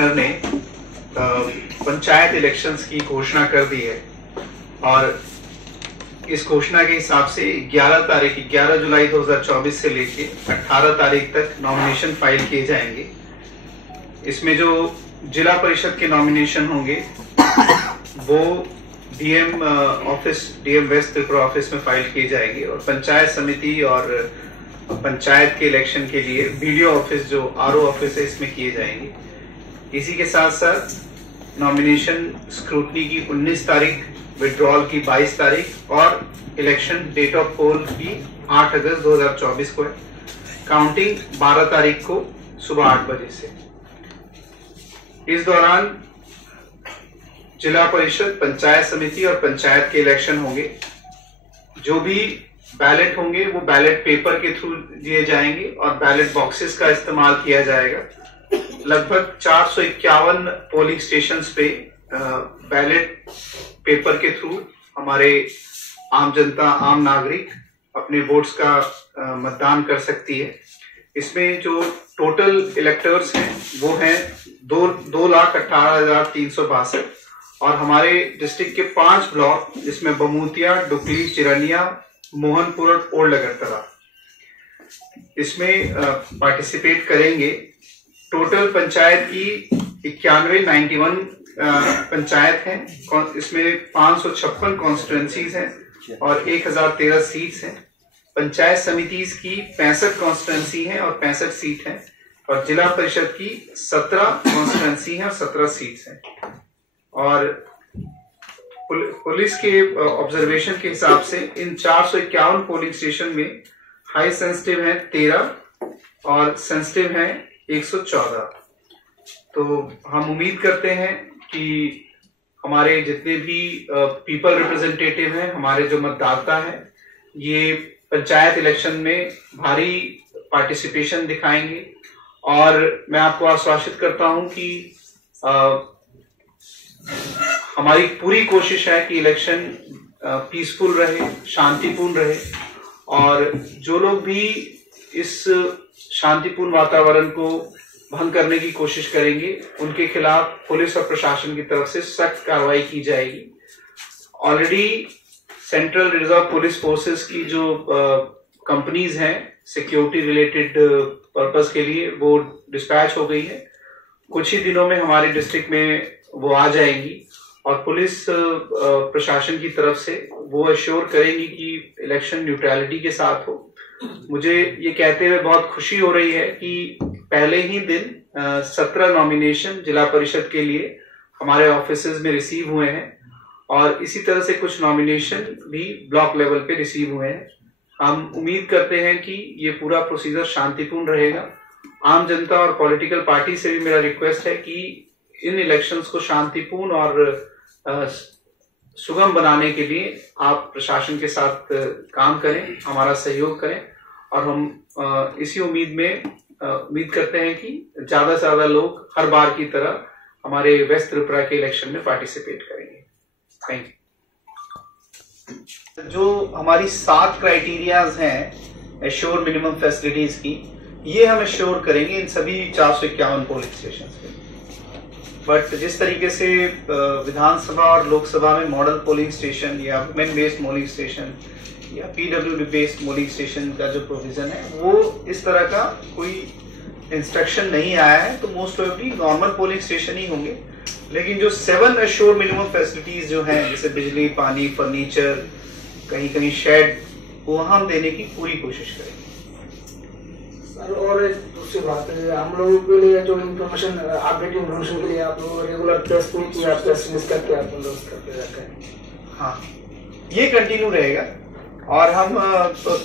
Commissioner ने panchayat elections की घोषणा कर दी है और इस घोषणा के हिसाब से 11 जुलाई 2024 से लेके 18 तारीख तक नॉमिनेशन फाइल किए जाएंगे। इसमें जो जिला परिषद के नॉमिनेशन होंगे वो डीएम वेस्ट त्रिपुरा ऑफिस में फाइल किए जाएंगे और पंचायत समिति और पंचायत के इलेक्शन के लिए बीडीओ ऑफिस जो आरओ ऑफिस है इसमें किए जाएंगे। इसी के साथ साथ नॉमिनेशन स्क्रूटनी की 19 तारीख, विड्रॉल की 22 तारीख और इलेक्शन डेट ऑफ पोल की 8 अगस्त 2024 को है। काउंटिंग 12 तारीख को सुबह 8 बजे से। इस दौरान जिला परिषद, पंचायत समिति और पंचायत के इलेक्शन होंगे। जो भी बैलेट होंगे वो बैलेट पेपर के थ्रू दिए जाएंगे और बैलेट बॉक्सेस का इस्तेमाल किया जाएगा। लगभग 451 पोलिंग स्टेशंस पे बैलेट पेपर के थ्रू हमारे आम जनता, आम नागरिक अपने वोट्स का मतदान कर सकती है। इसमें जो टोटल इलेक्टर्स हैं वो हैं 2,18,362 और हमारे डिस्ट्रिक्ट के 5 ब्लॉक जिसमें बमूतिया, डुकली, चिरनिया, मोहनपुर और ओल्ड अगरतला इसमें पार्टिसिपेट करेंगे। टोटल पंचायत की 91 पंचायत हैं। इसमें 556 कॉन्स्टिट्यूएंसीज हैं और 1013 सीट्स हैं। पंचायत समिति की 65 कॉन्स्टिट्यूएंसी हैं और 65 सीट हैं और जिला परिषद की 17 कॉन्स्टिट्यूएंसी हैं और 17 सीट्स हैं। और पुलिस के ऑब्जर्वेशन के हिसाब से इन 451 पोलिंग स्टेशन में हाई सेंसिटिव है 13 और सेंसिटिव है 114। तो हम उम्मीद करते हैं कि हमारे जितने भी पीपल रिप्रेजेंटेटिव हैं, हमारे जो मतदाता हैं, ये पंचायत इलेक्शन में भारी पार्टिसिपेशन दिखाएंगे और मैं आपको आश्वासित करता हूं कि हमारी पूरी कोशिश है कि इलेक्शन पीसफुल रहे, शांतिपूर्ण रहे और जो लोग भी इस शांतिपूर्ण वातावरण को भंग करने की कोशिश करेंगे उनके खिलाफ पुलिस और प्रशासन की तरफ से सख्त कार्रवाई की जाएगी। Already central reserve police forces की जो कंपनीज हैं सिक्योरिटी रिलेटेड पर्पस के लिए वो डिस्पैच हो गई है। कुछ ही दिनों में हमारे डिस्ट्रिक्ट में वो आ जाएंगी और पुलिस प्रशासन की तरफ से वो अश्योर करेंगी कि इलेक्शन न्यूट्रलिटी के साथ हो। मुझे ये कहते हुए बहुत खुशी हो रही है कि पहले ही दिन 17 नॉमिनेशन जिला परिषद के लिए हमारे ऑफिसेज में रिसीव हुए हैं और इसी तरह से कुछ नॉमिनेशन भी ब्लॉक लेवल पे रिसीव हुए हैं। हम उम्मीद करते हैं कि ये पूरा प्रोसीजर शांतिपूर्ण रहेगा। आम जनता और पॉलिटिकल पार्टी से भी मेरा रिक्वेस्ट है कि इन इलेक्शंस को शांतिपूर्ण और सुगम बनाने के लिए आप प्रशासन के साथ काम करें, हमारा सहयोग करें और हम इसी उम्मीद करते हैं कि ज्यादा से ज्यादा लोग हर बार की तरह हमारे वेस्ट त्रिपुरा के इलेक्शन में पार्टिसिपेट करेंगे। Thank you. जो हमारी 7 क्राइटेरियाज हैं एश्योर मिनिमम फैसिलिटीज की, ये हम एश्योर करेंगे इन सभी 451 पोलिंग स्टेशन पे। बट जिस तरीके से विधानसभा और लोकसभा में मॉडल पोलिंग स्टेशन या वुमेन बेस्ड पोलिंग स्टेशन या पीडब्ल्यूडी बेस्ड पोलिंग स्टेशन का जो प्रोविजन है वो इस तरह का कोई इंस्ट्रक्शन नहीं आया है, तो most probably normal polling station ही होंगे। लेकिन जो 7 एश्योर मिनिमम फैसिलिटीज जो हैं जैसे बिजली, पानी, फर्नीचर, कहीं कहीं शेड, वो हम देने की पूरी कोशिश करेंगे। सर और दूसरी बात है, हम लोगों के लिए जो इन्फॉर्मेशन अपडेट इन्फॉर्मेशन के लिए आप लोग रेगुलर प्रेस मीट या प्रेस रिलीज करके आप लोग करते रहते हैं। हाँ, ये कंटिन्यू रहेगा और हम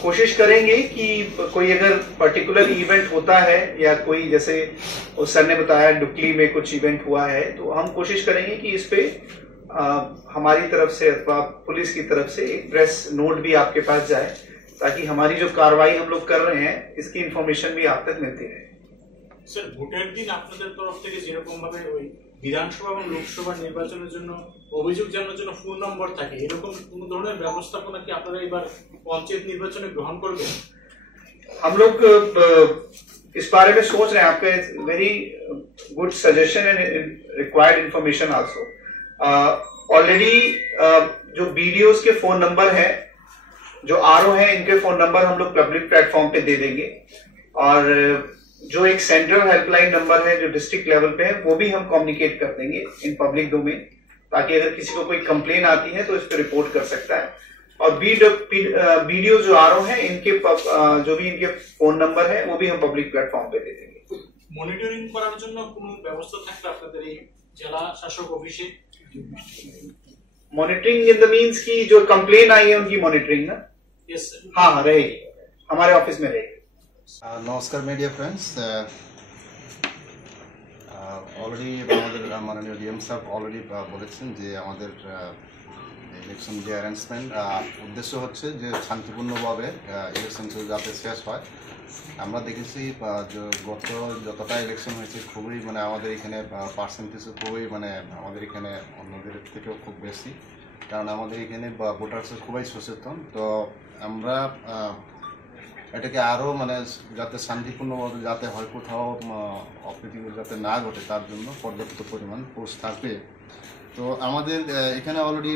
कोशिश करेंगे कि कोई अगर पर्टिकुलर इवेंट होता है या कोई, जैसे उस सर ने बताया डुकली में कुछ इवेंट हुआ है, तो हम कोशिश करेंगे कि इस पे हमारी तरफ से अथवा पुलिस की तरफ से एक प्रेस नोट भी आपके पास जाए ताकि हमारी जो कार्रवाई हम लोग कर रहे हैं इसकी इन्फॉर्मेशन भी आप तक मिलती रहे। স্যার ভোটের দিন আপনাদের তরফ থেকে যেরকম ভাবে ওই বিধানসভা এবং লোকসভা নির্বাচনের জন্য অভিযোগ জানানোর জন্য ফোন নম্বর থাকে, এরকম কোন ধরনের ব্যবস্থাপনা কি আপনারা এবার পঞ্চায়েত নির্বাচনে গ্রহণ করবেন? हम लोग इस बारे में सोच रहे हैं। आपका very good suggestion and required information also. Already जो बीडीओज के फोन नंबर है, जो आरओ है, इनके फोन नंबर हम लोग पब्लिक प्लेटफॉर्म पे दे देंगे, और जो एक सेंट्रल हेल्पलाइन नंबर है जो डिस्ट्रिक्ट लेवल पे है वो भी हम कम्युनिकेट कर देंगे इन पब्लिक डोमेन, ताकि अगर किसी को कोई कंप्लेन आती है तो इस पर रिपोर्ट कर सकता है। और बीडीओ जो आरओ है, इनके जो भी इनके फोन नंबर है वो भी हम पब्लिक प्लेटफॉर्म पे दे देंगे। मॉनिटरिंग করার জন্য কোনো ব্যবস্থা থাকবে আপনাদের এই জেলা শাসক অফিসে? मॉनिटरिंग इन द मीन्स की जो कंप्लेन आई है उनकी मॉनिटरिंग ना? Yes sir. हाँ रहेगी, हमारे ऑफिस में रहेगी। নমস্কার মিডিয়া ফ্রেন্ডস, অলরেডি আমাদের মাননীয় ডিএম সাহেব অলরেডি বলেছেন যে আমাদের ইলেকশন যে অ্যারেঞ্জমেন্ট উদ্দেশ্য হচ্ছে যে শান্তিপূর্ণভাবে ইলেকশন যাতে শেষ হয়। আমরা দেখেছি গত যতটা ইলেকশন হয়েছে খুবই মানে আমাদের এখানে পার্সেন্টেজ খুবই মানে আমাদের এখানে অন্যদের থেকেও খুব বেশি, কারণ আমাদের এখানে ভোটার্স খুবই সচেতন। তো আমরা এটাকে আরও মানে যাতে শান্তিপূর্ণভাবে যাতে হয়, কোথাও অপ্রীতিকর যাতে না ঘটে, তার জন্য পর্যাপ্ত পরিমাণ ফোর্স থাকবে। তো আমাদের এখানে অলরেডি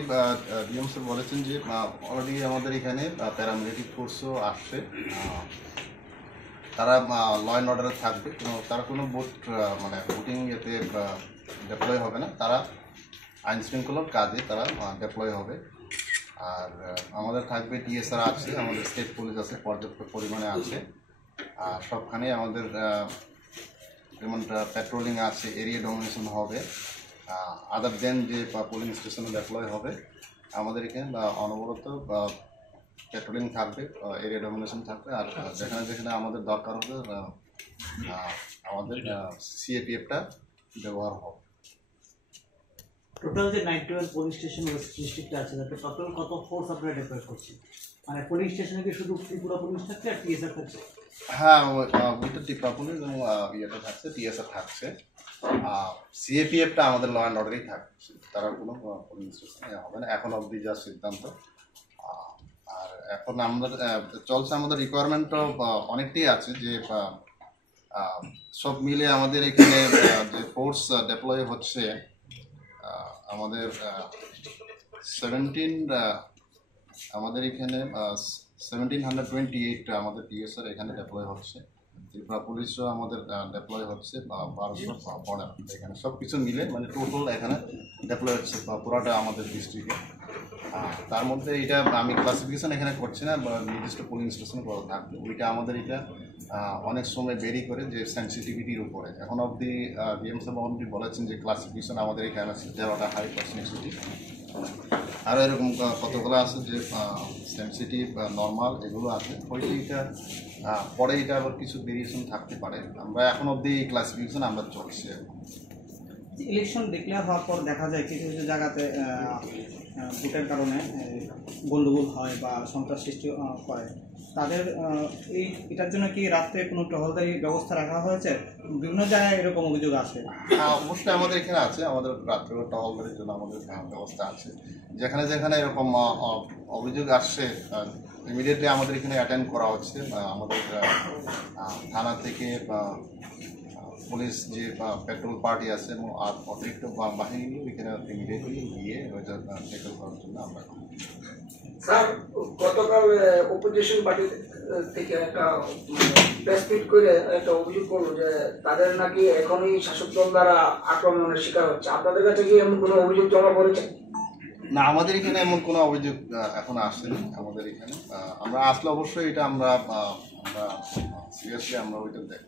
ডিএম স্যার বলেছেন যে অলরেডি আমাদের এখানে প্যারামিলিটারি ফোর্সও আসছে, তারা ল অ্যান্ড অর্ডারে থাকবে। তারা কোনো মানে ভোটিং এতে ডেপ্লয় হবে না, তারা আইন শৃঙ্খলার কাজে তারা ডেপ্লয় হবে। আর আমাদের থাকবে টিএসআর আছে, আমাদের স্টেট পুলিশ আছে, পর্যাপ্ত পরিমাণে আছে। আর সবখানে আমাদের যেমন পেট্রোলিং আছে, এরিয়া ডমিনেশন হবে, আদার দেন যে পোলিং স্টেশনে ডেপ্লয় হবে। আমাদের এখানে অনবরত পেট্রোলিং থাকবে, এরিয়া ডমিনেশন থাকবে। আর যেখানে যেখানে আমাদের দরকার হবে আমাদের সিএপিএফটা ব্যবহার হবে। টোটাল যে 91 পুলিশ স্টেশন ডিস্ট্রিক্টে আছে, তাতে টোটাল কত ফোর্স আপনারা ডিপ্লয় করছেন? মানে পুলিশ স্টেশনে কি শুধু ত্রিপুরা পুলিশ থাকছে আর টিএসআর থাকছে? হ্যাঁ, ওইটা ত্রিপুরা পুলিশ এবং ইয়েটা থাকছে, টিএসআর থাকছে। সিএপিএফটা আমাদের ল অ্যান্ড অর্ডারেই থাকছে, তারা কোনো পুলিশ স্টেশনে হবে না এখন অবধি যা সিদ্ধান্ত। আর এখন আমাদের চলছে, আমাদের রিকোয়ারমেন্টও অনেকটাই আছে, যে সব মিলে আমাদের এখানে যে ফোর্স ডেপ্লয় হচ্ছে আমাদের আমাদের এখানে 1728 আমাদের টিএসআর এখানে ডেপ্লয় হচ্ছে। ত্রিপুরা পুলিশও আমাদের ডেপ্লয় হচ্ছে 1215 এখানে, সব কিছু মিলে মানে টোটাল এখানে ডেপ্লয় হচ্ছে পুরাটা আমাদের ডিস্ট্রিক্টে। তার মধ্যে এটা আমি ক্লাসিফিকেশন এখানে করছি না, বা নির্দিষ্ট পোলিং স্টেশন করা থাকবে, ওইটা আমাদের এটা অনেক সময় বেরি করে যে সেন্সিটিভিটির উপরে। এখন অবধি ডিএম সাহেব অলরেডি বলেছেন যে ক্লাসিফিকেশন আমাদের এখানে আছে 13টা হাই পার্সেন্টেজ, আরও এরকম কতগুলো আছে যে সেন্সিটিভ, নর্মাল, এগুলো আছে। ওইটা এটা পরে এটা আবার কিছু ভেরিয়েশন থাকতে পারে। আমরা এখন অবধি ক্লাসিফিকেশন আমরা চলছে। ইলেকশন ডিক্লেয়ার হওয়ার পর দেখা যায় কিছু কিছু জায়গাতে ভোটের কারণে গন্ডগোল হয় বা সন্ত্রাস সৃষ্টি করে, তাদের এটার জন্য কি রাত্রে কোনো টহলদারি ব্যবস্থা রাখা হয়েছে? বিভিন্ন জায়গায় এরকম অভিযোগ আছে। অবশ্যই আমাদের এখানে আছে, আমাদের রাত্রে টহলদারির জন্য আমাদের ব্যবস্থা আছে। যেখানে যেখানে এরকম অভিযোগ আসছে ইমিডিয়েটলি আমাদের এখানে অ্যাটেন্ড করা হচ্ছে। আমাদের থানা থেকে পুলিশ যে পেট্রোল পার্টি আছে এবং আর অতিরিক্ত বাহিনীগুলো এখানে ইমিডিয়েটলি গিয়ে ট্যাকল করার জন্য আমরা। স্যার, গতকাল অপোজিশন পার্টি থেকে একটা প্রেস মিট করে একটা অভিযোগ করলো যে তাদের নাকি এখনই শাসক দল দ্বারা আক্রমণের শিকার হচ্ছে। আপনাদের কাছে কি এমন কোনো অভিযোগ জমা পড়েছে? না, আমাদের এখানে এমন কোনো অভিযোগ এখন আসেনি। আমাদের এখানে আমরা আসলে অবশ্যই এটা আমরা সিরিয়াসলি আমরা ওইটা দেখব।